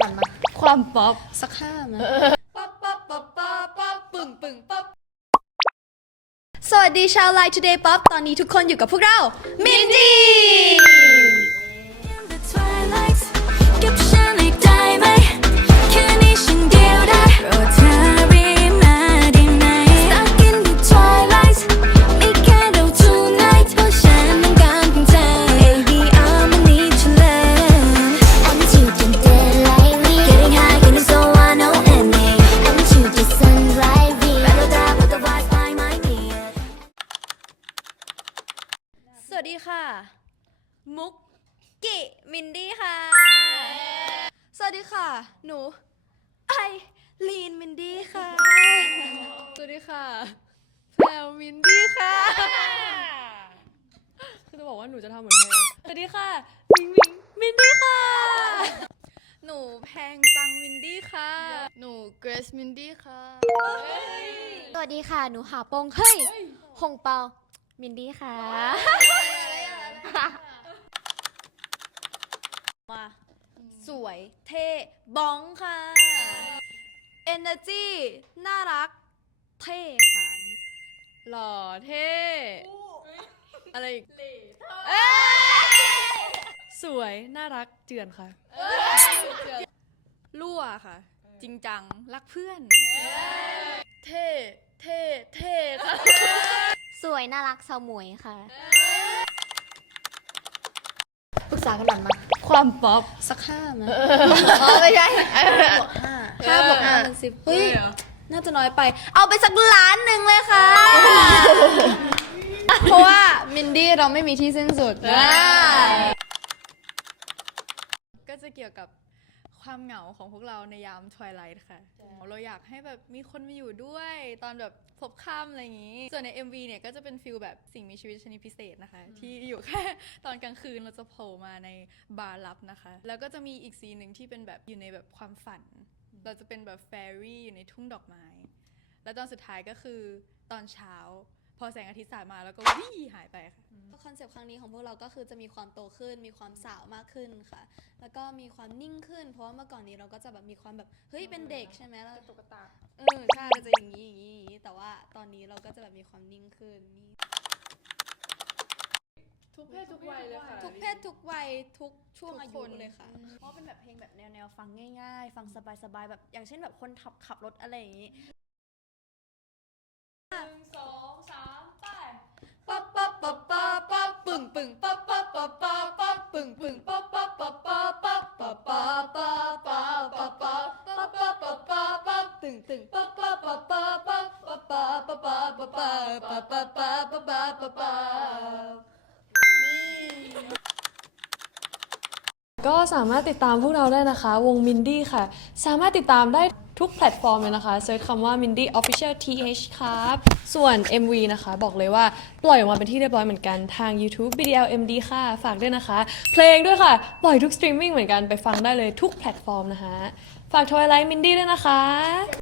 หลันมา ความป๊อปสักห้ามาป๊อปป๊อปป๊อปป๊อปป๊อปปึ่งปึ่งป๊อปสวัสดีชาวไลน์ Today ป๊อปตอนนี้ทุกคนอยู่กับพวกเรา มินดี้ มุกกิมินดี้ค่ะ สวัสดีค่ะ หนู ไอลีนมินดี้ค่ะ สวัสดีค่ะแพลวมินดี้ค่ะ คือจะบอกว่าหนูจะทำเหมือนแพลวสวัสดีค่ะ มิงมิงมินดี้ค่ะ หนูแพงจังมินดี้ค่ะ หนูเกรซมินดี้ค่ะ สวัสดีค่ะ หนูหาปงเฮ้ยหงเปา มินดี้ค่ะ มา สวยเท่บ้องค่ะ Energy น่ารัก เท่ค่ะ หล่อเท่ อะไรอีกสวยน่ารักเจือนค่ะ รั่วค่ะ จริงจัง รักเพื่อน เท่ เท่ เท่ค่ะ สวยน่ารักสาวหมวยค่ะ ปรึกษากันหลังมา ความป๊อปสักห้ามาอ๋อไม่ใช่บวกห้าห้าบวกห้าเป็นสิบเฮ้ยเหรอน่าจะน้อยไป เอาไปสักล้านหนึ่งเลยค่ะ เพราะว่ามินดี้เราไม่มีที่สิ้นสุด ก็จะเกี่ยวกับ ความเหงาของพวกเราในยามทวายไลท์ค่ะ เราอยากให้แบบมีคนมาอยู่ด้วยตอนแบบพบค่ำอะไรอย่างนี้ ส่วนใน MV เนี่ยก็จะเป็นฟิลแบบสิ่งมีชีวิตชนิดพิเศษนะคะ ที่อยู่แค่ตอนกลางคืนเราจะโผล่มาในบาร์ลับนะคะ แล้วก็จะมีอีกซีนหนึ่งที่เป็นแบบอยู่ในแบบความฝัน เราจะเป็นแบบแฟรี่อยู่ในทุ่งดอกไม้ แล้วตอนสุดท้ายก็คือตอนเช้า พอแสงอาทิตย์สาดมาแล้วก็วี่หายไปค่ะ คอนเซปต์ครั้งนี้ของพวกเราก็คือจะมีความโตขึ้น มีความสาวมากขึ้นค่ะ แล้วก็มีความนิ่งขึ้น เพราะว่าเมื่อก่อนนี้เราก็จะแบบมีความแบบเฮ้ยเป็นเด็กใช่ไหมแล้วตุ๊กตาเออใช่เราจะอย่างนี้อย่างนี้อย่างนี้ แต่ว่าตอนนี้เราก็จะแบบมีความนิ่งขึ้นนี่ทุกเพศทุกวัยเลยค่ะทุกเพศทุกวัยทุกช่วงอายุเลยค่ะ เพราะเป็นแบบเพลงแบบแนวแนวๆฟังง่าย ๆ ฟังสบายๆแบบอย่างเช่นแบบคนขับขับรถอะไรอย่างนี้ ปึ่งปึ่งป๊อปป๊อปป๊อปป๊อปป๊อปป๊อปป๊อปป๊อปป๊อปป๊อปป๊อปป๊อปป๊อปป๊อปป๊อปป๊อปตึ่งตึ่งป๊อปป๊อปป๊อปป๊อปป๊อปป๊อปป๊อปป๊อปป๊อปป๊อปป๊อปป๊อปป๊อปป๊อปป๊อปป๊อปป๊อปก็สามารถติดตามพวกเราได้นะคะ วงมินดี้ค่ะ สามารถติดตามได้ ทุกแพลตฟอร์มเลยนะคะเซิร์ชคำว่า Mindy Official TH ครับ ส่วน MV นะคะ บอกเลยว่าปล่อยออกมาเป็นที่เรียบร้อยเหมือนกันทาง YouTube BDL MD ค่ะ ฝากด้วยนะคะ เพลงด้วยค่ะ ปล่อยทุกสตรีมมิ่งเหมือนกันไปฟังได้เลยทุกแพลตฟอร์มนะคะ ฝากทอยไลท์มินดี้ด้วยนะคะ